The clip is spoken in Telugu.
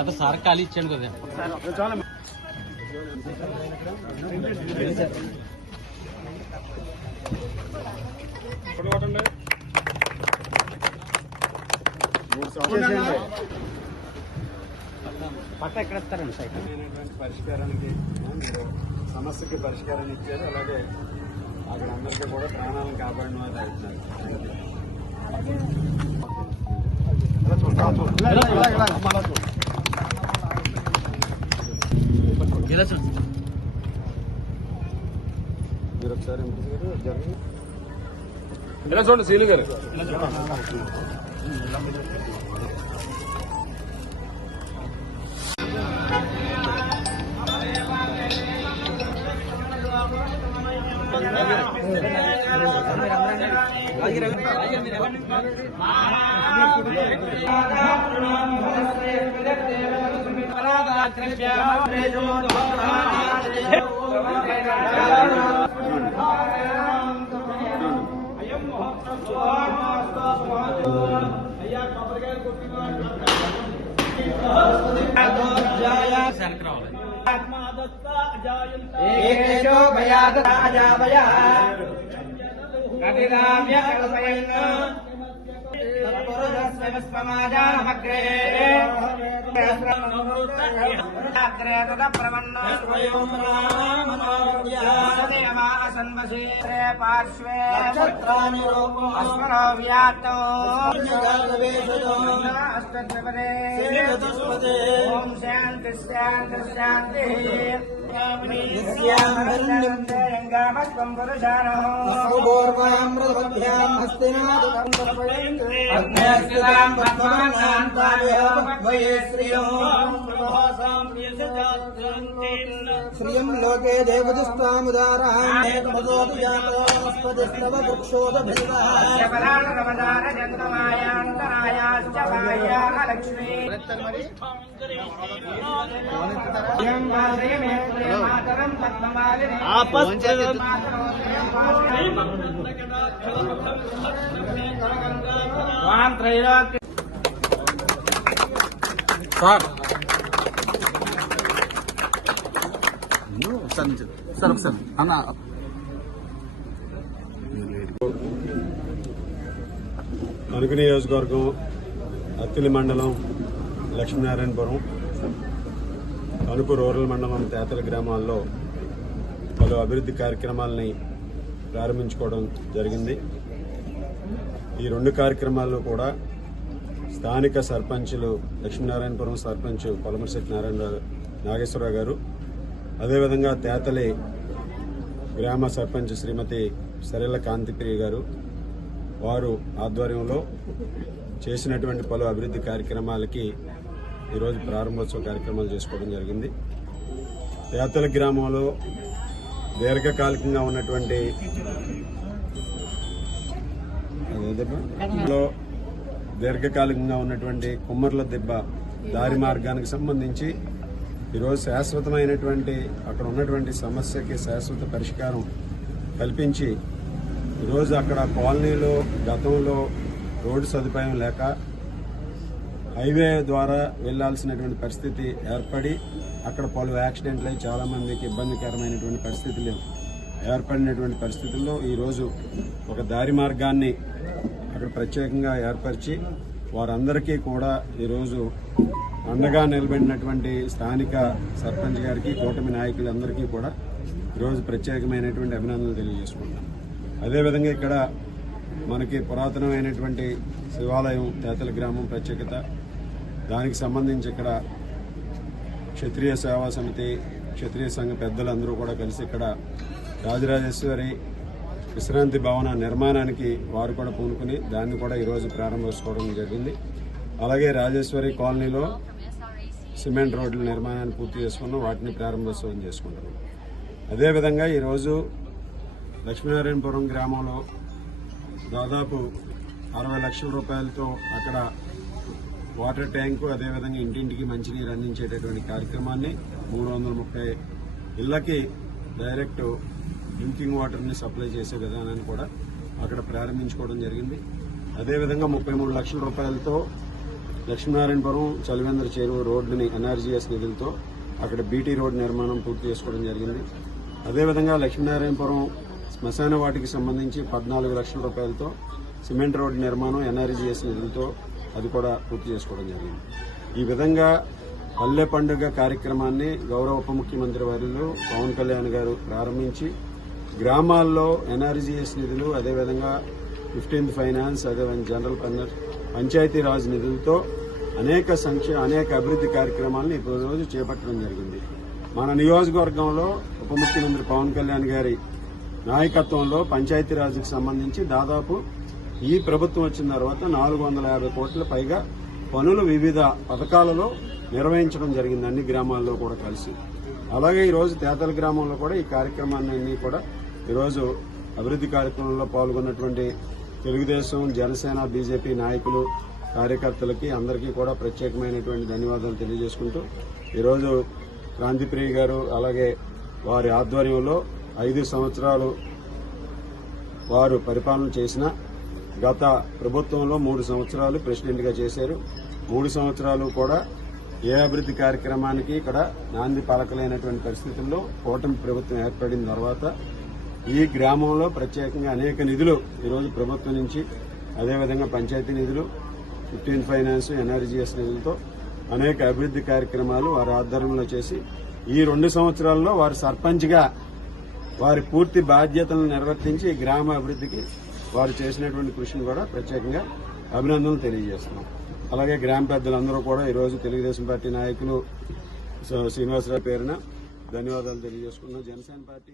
आता सार खाली इच्छा కదా పట్ట ఎక్కడ ఇస్తారండి సైకిల్ పరిష్కారానికి మీరు సమస్యకి పరిష్కారాన్ని ఇచ్చారు. అలాగే అక్కడ అందరికీ కూడా ప్రాణాలను కాపాడిన వారు అవుతున్నారు. మీరు ఒకసారి ఇలా చూడండి సీలు గారు. శ్రియం లోకే దేవదస్వాముదారస్తవ సార్ ఒకసారి అన్న తణుకు నియోజకవర్గం అత్తిలి మండలం లక్ష్మీనారాయణపురం తణుకు రూరల్ మండలం తేతల గ్రామాల్లో పలు అభివృద్ధి కార్యక్రమాలని ప్రారంభించుకోవడం జరిగింది. ఈ రెండు కార్యక్రమాల్లో కూడా స్థానిక సర్పంచులు లక్ష్మీనారాయణపురం సర్పంచ్ పొలమరిశెట్టి నాగేశ్వరరావు గారు, అదేవిధంగా తేతలి గ్రామ సర్పంచ్ శ్రీమతి సరెల్ల కాంతిప్రియ గారు వారు ఆధ్వర్యంలో చేసినటువంటి పలు అభివృద్ధి కార్యక్రమాలకి ఈరోజు ప్రారంభోత్సవ కార్యక్రమాలు చేసుకోవడం జరిగింది. తేతలి గ్రామంలో దీర్ఘకాలికంగా ఉన్నటువంటి కుమ్మర్ల దెబ్బ దారి మార్గానికి సంబంధించి ఈరోజు శాశ్వతమైనటువంటి అక్కడ ఉన్నటువంటి సమస్యకి శాశ్వత పరిష్కారం కల్పించి ఈరోజు అక్కడ కాలనీలో గతంలో రోడ్డు సదుపాయం లేక హైవే ద్వారా వెళ్లాల్సినటువంటి పరిస్థితి ఏర్పడి అక్కడ పలు యాక్సిడెంట్లు అయి చాలామందికి ఇబ్బందికరమైనటువంటి పరిస్థితులు ఏర్పడినటువంటి పరిస్థితుల్లో ఈరోజు ఒక దారి మార్గాన్ని అక్కడ ప్రత్యేకంగా ఏర్పరిచి వారందరికీ కూడా ఈరోజు అండగా నిలబడినటువంటి స్థానిక సర్పంచ్ గారికి కూటమి నాయకులందరికీ కూడా ఈరోజు ప్రత్యేకమైనటువంటి అభినందనలు తెలియజేసుకుంటాం. అదేవిధంగా ఇక్కడ మనకి పురాతనమైనటువంటి శివాలయం తేతల గ్రామం ప్రత్యేకత, దానికి సంబంధించి ఇక్కడ క్షత్రియ సేవా సమితి క్షత్రియ సంఘ పెద్దలందరూ కూడా కలిసి ఇక్కడ రాజరాజేశ్వరి విశ్రాంతి భవన నిర్మాణానికి వారు కూడా పూనుకుని దాన్ని కూడా ఈరోజు ప్రారంభించుకోవడం జరిగింది. అలాగే రాజేశ్వరి కాలనీలో సిమెంట్ రోడ్ల నిర్మాణాన్ని పూర్తి చేసుకున్నాం, వాటిని ప్రారంభోత్సవం చేసుకుంటున్నాం. అదేవిధంగా ఈరోజు లక్ష్మీనారాయణపురం గ్రామంలో దాదాపు 60 లక్షల రూపాయలతో అక్కడ వాటర్ ట్యాంకు, అదేవిధంగా ఇంటింటికి మంచినీరు అందించేటటువంటి కార్యక్రమాన్ని 330 ఇళ్లకి డైరెక్ట్ డ్రింకింగ్ వాటర్ని సప్లై చేసే విధానాన్ని కూడా అక్కడ ప్రారంభించుకోవడం జరిగింది. అదేవిధంగా 33 లక్షల రూపాయలతో లక్ష్మీనారాయణపురం చలివేంద్ర చెరువు రోడ్డుని ఎన్ఆర్జీఎస్ నిధులతో అక్కడ బీటీ రోడ్ నిర్మాణం పూర్తి చేసుకోవడం జరిగింది. అదేవిధంగా లక్ష్మీనారాయణపురం శ్మశాన వాటికి సంబంధించి 14 లక్షల రూపాయలతో సిమెంట్ రోడ్డు నిర్మాణం ఎన్ఆర్జీఎస్ నిధులతో అది కూడా పూర్తి చేసుకోవడం జరిగింది. ఈ విధంగా పల్లె పండుగ కార్యక్రమాన్ని గౌరవ ఉప ముఖ్యమంత్రి వర్యులు పవన్ కళ్యాణ్ గారు ప్రారంభించి గ్రామాల్లో ఎన్ఆర్జీఎస్ నిధులు, అదేవిధంగా 15th ఫైనాన్స్, అదేవిధంగా జనరల్ పంచాయతీరాజ్ నిధులతో అనేక అభివృద్ది కార్యక్రమాలను ఈ రోజు చేపట్టడం జరిగింది. మన నియోజకవర్గంలో ఉప ముఖ్యమంత్రి పవన్ కళ్యాణ్ గారి నాయకత్వంలో పంచాయతీరాజ్కి సంబంధించి దాదాపు ఈ ప్రభుత్వం వచ్చిన తర్వాత 450 కోట్ల పైగా పనులు వివిధ పథకాలలో నిర్వహించడం జరిగింది, అన్ని గ్రామాల్లో కూడా కలిసి. అలాగే ఈరోజు తేతల గ్రామంలో కూడా ఈ కార్యక్రమాన్ని కూడా ఈరోజు అభివృద్ది కార్యక్రమంలో పాల్గొన్నటువంటి తెలుగుదేశం, జనసేన, బీజేపీ నాయకులు, కార్యకర్తలకి అందరికీ కూడా ప్రత్యేకమైనటువంటి ధన్యవాదాలు తెలియజేసుకుంటూ ఈరోజు క్రాంతిప్రియ గారు అలాగే వారి ఆధ్వర్యంలో 5 సంవత్సరాలు వారు పరిపాలన చేసిన గత ప్రభుత్వంలో 3 సంవత్సరాలు ప్రెసిడెంట్ గా చేశారు. 3 సంవత్సరాలు కూడా ఏ అభివృద్ది కార్యక్రమానికి ఇక్కడ నాంది పలకలేనటువంటి పరిస్థితుల్లో కూటమి ప్రభుత్వం ఏర్పడిన తర్వాత ఈ గ్రామంలో ప్రత్యేకంగా అనేక నిధులు ఈరోజు ప్రభుత్వం నుంచి, అదేవిధంగా పంచాయతీ నిధులు, 15th ఫైనాన్స్, ఎన్ఆర్జీఎస్ నిధులతో అనేక అభివృద్ది కార్యక్రమాలు వారి ఆధ్వర్యంలో చేసి ఈ 2 సంవత్సరాల్లో వారు సర్పంచ్ గా వారి పూర్తి బాధ్యతలను నిర్వర్తించి ఈ గ్రామ అభివృద్దికి వారు చేసినటువంటి కృషిని కూడా ప్రత్యేకంగా అభినందనలు తెలియజేస్తున్నాం. అలాగే గ్రామ పెద్దలందరూ కూడా ఈరోజు తెలుగుదేశం పార్టీ నాయకులు శ్రీనివాసరావు పేరున ధన్యవాదాలు తెలియజేసుకున్నాం. జనసేన పార్టీ